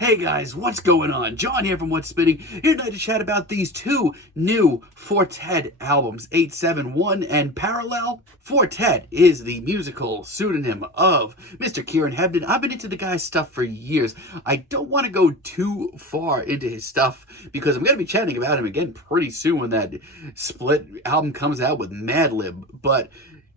Hey guys, what's going on? John here from What's Spinning, here tonight to chat about these two new Fortet albums, 871 and Parallel. Fortet is the musical pseudonym of Mr. Kieran Hebden. I've been into the guy's stuff for years. I don't want to go too far into his stuff because I'm going to be chatting about him again pretty soon when that split album comes out with Madlib, but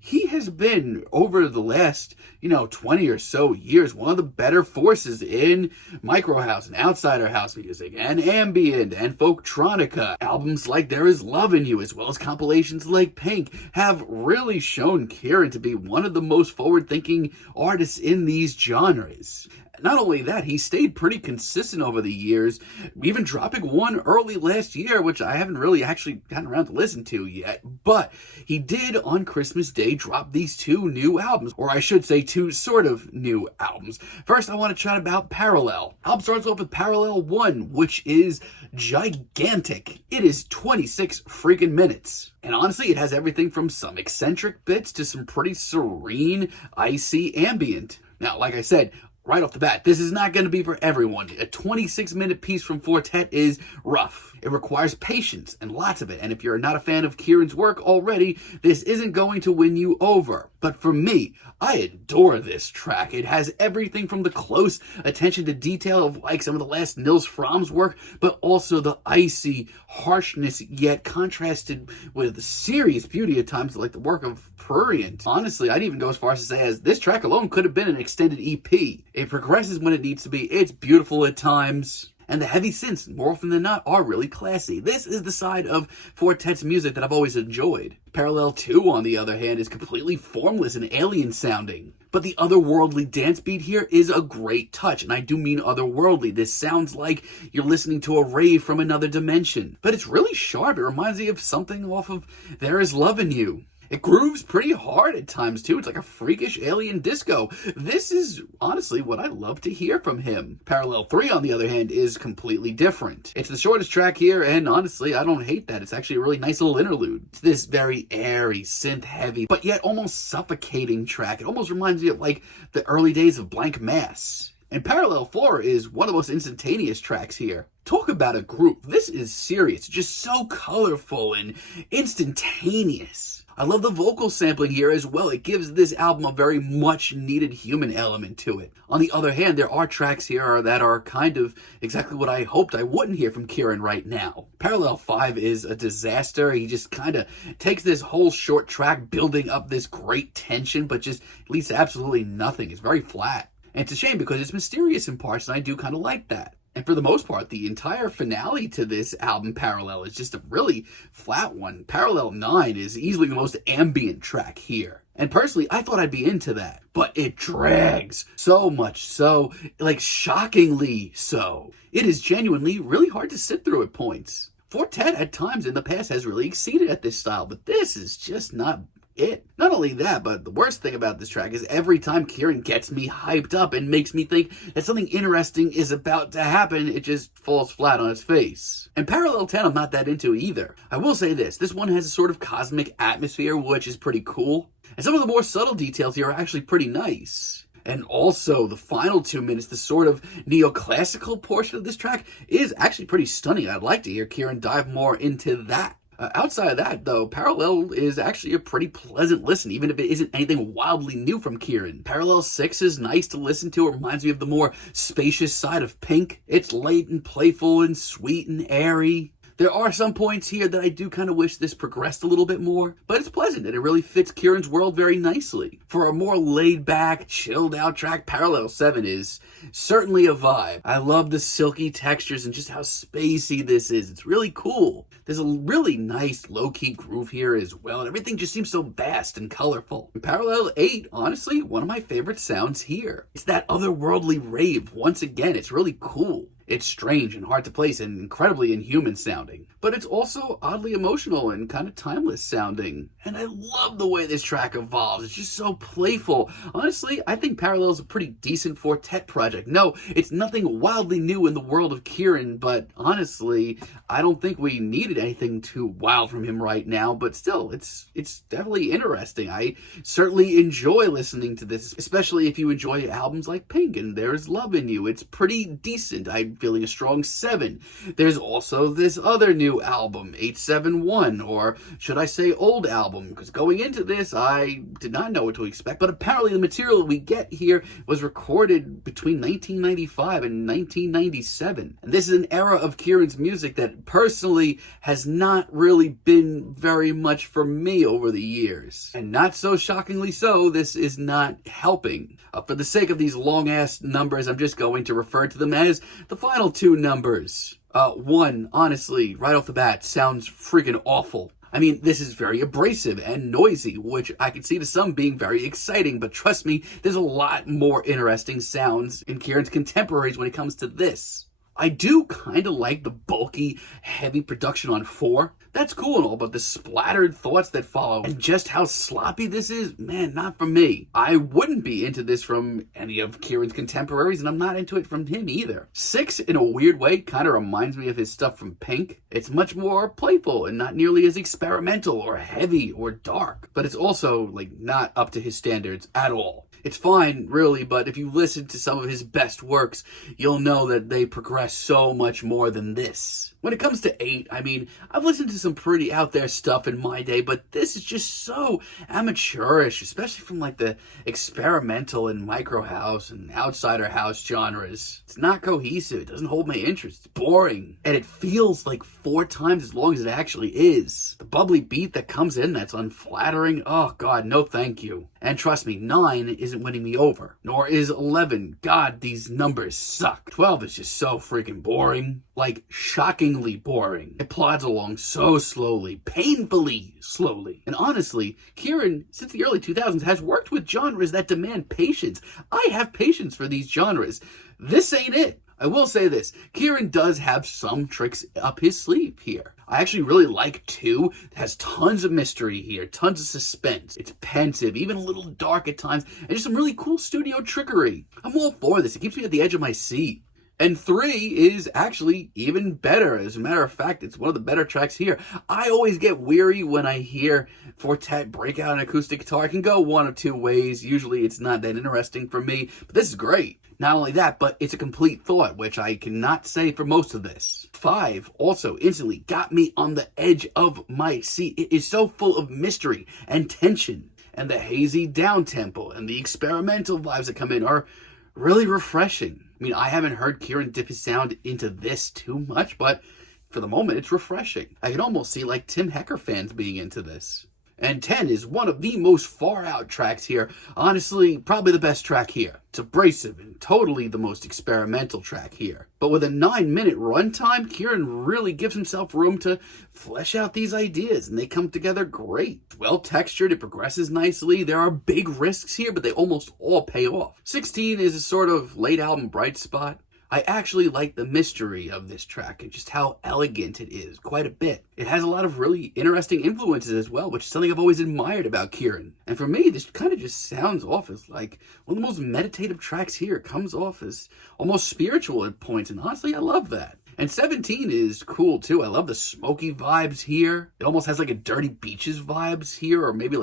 he has been, over the last, 20 or so years, one of the better forces in micro house and outsider house music and ambient and folktronica. Albums like There Is Love in You, as well as compilations like Pink, have really shown Kieran to be one of the most forward-thinking artists in these genres. Not only that, he stayed pretty consistent over the years, even dropping one early last year, which I haven't really actually gotten around to listen to yet. But he did, on Christmas Day, drop these two new albums, or I should say two sort of new albums. First, I want to chat about Parallel. Album starts off with Parallel 1, which is gigantic. It is 26 freaking minutes. And honestly, it has everything from some eccentric bits to some pretty serene, icy ambient. Now, like I said, right off the bat, this is not going to be for everyone. A 26-minute piece from Fortet is rough. It requires patience and lots of it. And if you're not a fan of Kieran's work already, this isn't going to win you over. But for me, I adore this track. It has everything from the close attention to detail of like some of the last Nils Fromm's work, but also the icy harshness yet contrasted with the serious beauty at times like the work of Prurient. Honestly, I'd even go as far as to say as this track alone could have been an extended EP. It progresses when it needs to be. It's beautiful at times. And the heavy synths, more often than not, are really classy. This is the side of Fortet's music that I've always enjoyed. Parallel 2, on the other hand, is completely formless and alien sounding. But the otherworldly dance beat here is a great touch, and I do mean otherworldly. This sounds like you're listening to a rave from another dimension. But it's really sharp. It reminds me of something off of There Is Love in You. It grooves pretty hard at times, too. It's like a freakish alien disco. This is, honestly, what I love to hear from him. Parallel 3, on the other hand, is completely different. It's the shortest track here, and honestly, I don't hate that. It's actually a really nice little interlude. It's this very airy, synth-heavy, but yet almost suffocating track. It almost reminds me of, like, the early days of Blank Mass. And Parallel 4 is one of the most instantaneous tracks here. Talk about a group. This is serious. Just so colorful and instantaneous. I love the vocal sampling here as well. It gives this album a very much needed human element to it. On the other hand, there are tracks here that are kind of exactly what I hoped I wouldn't hear from Kieran right now. Parallel 5 is a disaster. He just kind of takes this whole short track building up this great tension, but just leads to absolutely nothing. It's very flat. And it's a shame because it's mysterious in parts, and I do kind of like that. And for the most part, the entire finale to this album, Parallel, is just a really flat one. Parallel 9 is easily the most ambient track here. And personally, I thought I'd be into that. But it drags so much so, like shockingly so. It is genuinely really hard to sit through at points. Fortet at times in the past has really exceeded at this style, but this is just not it. Not only that, but the worst thing about this track is every time Kieran gets me hyped up and makes me think that something interesting is about to happen, it just falls flat on its face. And Parallel 10 I'm not that into either. I will say this one has a sort of cosmic atmosphere, which is pretty cool. And some of the more subtle details here are actually pretty nice. And also, the final 2 minutes, the sort of neoclassical portion of this track is actually pretty stunning. I'd like to hear Kieran dive more into that. Outside of that, though, Parallel is actually a pretty pleasant listen, even if it isn't anything wildly new from Kieran. Parallel 6 is nice to listen to. It reminds me of the more spacious side of Pink. It's light and playful and sweet and airy. There are some points here that I do kind of wish this progressed a little bit more, but it's pleasant and it really fits Kieran's world very nicely. For a more laid-back, chilled-out track, Parallel 7 is certainly a vibe. I love the silky textures and just how spacey this is. It's really cool. There's a really nice low-key groove here as well, and everything just seems so vast and colorful. And Parallel 8, honestly, one of my favorite sounds here. It's that otherworldly rave. Once again, it's really cool. It's strange and hard to place and incredibly inhuman sounding, but it's also oddly emotional and kind of timeless sounding. And I love the way this track evolves. It's just so playful. Honestly, I think Parallel is a pretty decent Fortet project. No, it's nothing wildly new in the world of Kieran, but honestly, I don't think we needed anything too wild from him right now, but still, it's definitely interesting. I certainly enjoy listening to this, especially if you enjoy albums like Pink and There's Love in You. It's pretty decent. I'm feeling a strong 7. There's also this other new album, 871, or should I say old album, because going into this, I did not know what to expect, but apparently the material we get here was recorded between 1995 and 1997. And this is an era of Kieran's music that personally has not really been very much for me over the years. And not so shockingly so, this is not helping. For the sake of these long-ass numbers, I'm just going to refer to them as the final 2 numbers. 1, honestly, right off the bat, sounds freaking awful. I mean, this is very abrasive and noisy, which I can see to some being very exciting, but trust me, there's a lot more interesting sounds in Kieran's contemporaries when it comes to this. I do kind of like the bulky, heavy production on 4. That's cool and all, but the splattered thoughts that follow and just how sloppy this is, man, not for me. I wouldn't be into this from any of Kieran's contemporaries, and I'm not into it from him either. 6, in a weird way, kind of reminds me of his stuff from Pink. It's much more playful and not nearly as experimental or heavy or dark, but it's also, not up to his standards at all. It's fine, really, but if you listen to some of his best works, you'll know that they progress so much more than this. When it comes to 8, I mean, I've listened to some pretty out there stuff in my day, but this is just so amateurish, especially from the experimental and micro house and outsider house genres. It's not cohesive, it doesn't hold my interest, it's boring, and it feels like 4 times as long as it actually is. The bubbly beat that comes in that's unflattering, oh god, no thank you. And trust me, 9 isn't winning me over, nor is 11. God, these numbers suck. 12 is just so freaking boring. Shockingly boring. It plods along so slowly, painfully slowly. And honestly, Kieran, since the early 2000s, has worked with genres that demand patience. I have patience for these genres. This ain't it. I will say this, Kieran does have some tricks up his sleeve here. I actually really like 2. It has tons of mystery here, tons of suspense. It's pensive, even a little dark at times, and just some really cool studio trickery. I'm all for this. It keeps me at the edge of my seat. And 3 is actually even better. As a matter of fact, it's one of the better tracks here. I always get weary when I hear Fortet break out an acoustic guitar. It can go one of 2 ways. Usually it's not that interesting for me, but this is great. Not only that, but it's a complete thought, which I cannot say for most of this. 5 also instantly got me on the edge of my seat. It is so full of mystery and tension, and the hazy down-tempo and the experimental vibes that come in are really refreshing. I mean, I haven't heard Kieran dip his sound into this too much, but for the moment, it's refreshing. I can almost see Tim Hecker fans being into this. And 10 is one of the most far-out tracks here. Honestly, probably the best track here. It's abrasive and totally the most experimental track here. But with a 9-minute runtime, Kieran really gives himself room to flesh out these ideas, and they come together great. Well-textured, it progresses nicely. There are big risks here, but they almost all pay off. 16 is a sort of late album bright spot. I actually like the mystery of this track and just how elegant it is, quite a bit. It has a lot of really interesting influences as well, which is something I've always admired about Kieran. And for me, this kind of just sounds off as one of the most meditative tracks here. It comes off as almost spiritual at points, and honestly, I love that. And 17 is cool too. I love the smoky vibes here. It almost has a Dirty Beaches vibes here, or maybe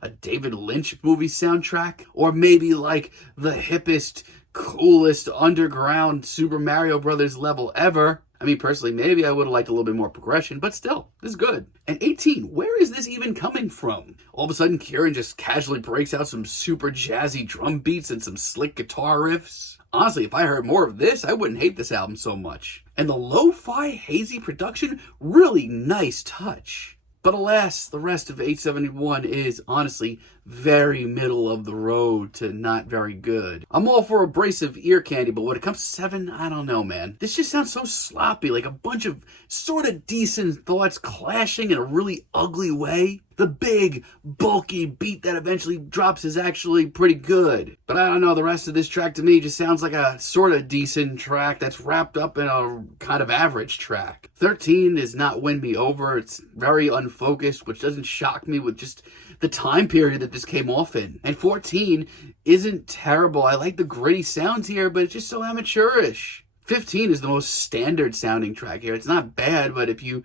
a David Lynch movie soundtrack, or maybe the hippest, coolest underground Super Mario Brothers level ever. I mean, personally, maybe I would have liked a little bit more progression, but still, this is good. And 18, where is this even coming from? All of a sudden, Kieran just casually breaks out some super jazzy drum beats and some slick guitar riffs. Honestly, if I heard more of this, I wouldn't hate this album so much. And the lo-fi, hazy production, really nice touch. But alas, the rest of 871 is honestly very middle of the road to not very good. I'm all for abrasive ear candy, but when it comes to 7, I don't know, man. This just sounds so sloppy, like a bunch of sort of decent thoughts clashing in a really ugly way. The big, bulky beat that eventually drops is actually pretty good. But I don't know, the rest of this track to me just sounds like a sort of decent track that's wrapped up in a kind of average track. 13 does not win me over. It's very unfocused, which doesn't shock me with just the time period that this came off in. And 14 isn't terrible. I like the gritty sounds here, but it's just so amateurish. 15 is the most standard sounding track here. It's not bad, but if you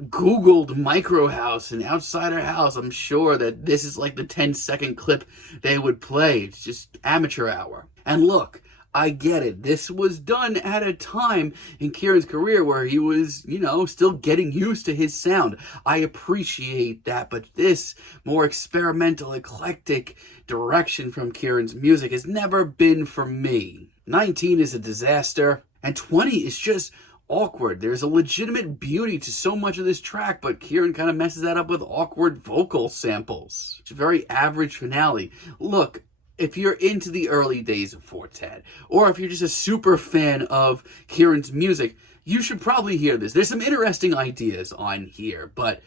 Googled Micro House and Outsider House, I'm sure that this is like the 10-second clip they would play. It's just amateur hour. And look, I get it. This was done at a time in Kieran's career where he was, still getting used to his sound. I appreciate that, but this more experimental, eclectic direction from Kieran's music has never been for me. 19 is a disaster, and 20 is just awkward. There's a legitimate beauty to so much of this track, but Kieran kind of messes that up with awkward vocal samples. It's a very average finale. Look, if you're into the early days of Fortet, or if you're just a super fan of Kieran's music, you should probably hear this. There's some interesting ideas on here, but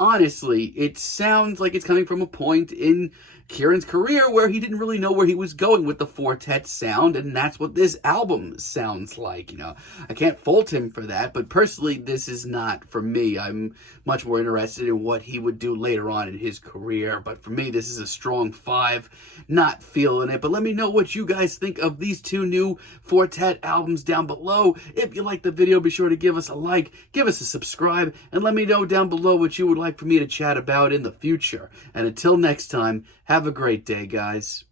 honestly, it sounds like it's coming from a point in Kieran's career where he didn't really know where he was going with the Fortet sound, and that's what this album sounds like. I can't fault him for that, but personally, this is not for me. I'm much more interested in what he would do later on in his career, but for me, this is a strong 5, not feeling it. But let me know what you guys think of these 2 new Fortet albums down below. If you like the video, be sure to give us a like, give us a subscribe, and let me know down below what you would like for me to chat about in the future. And until next time, have a great day, guys.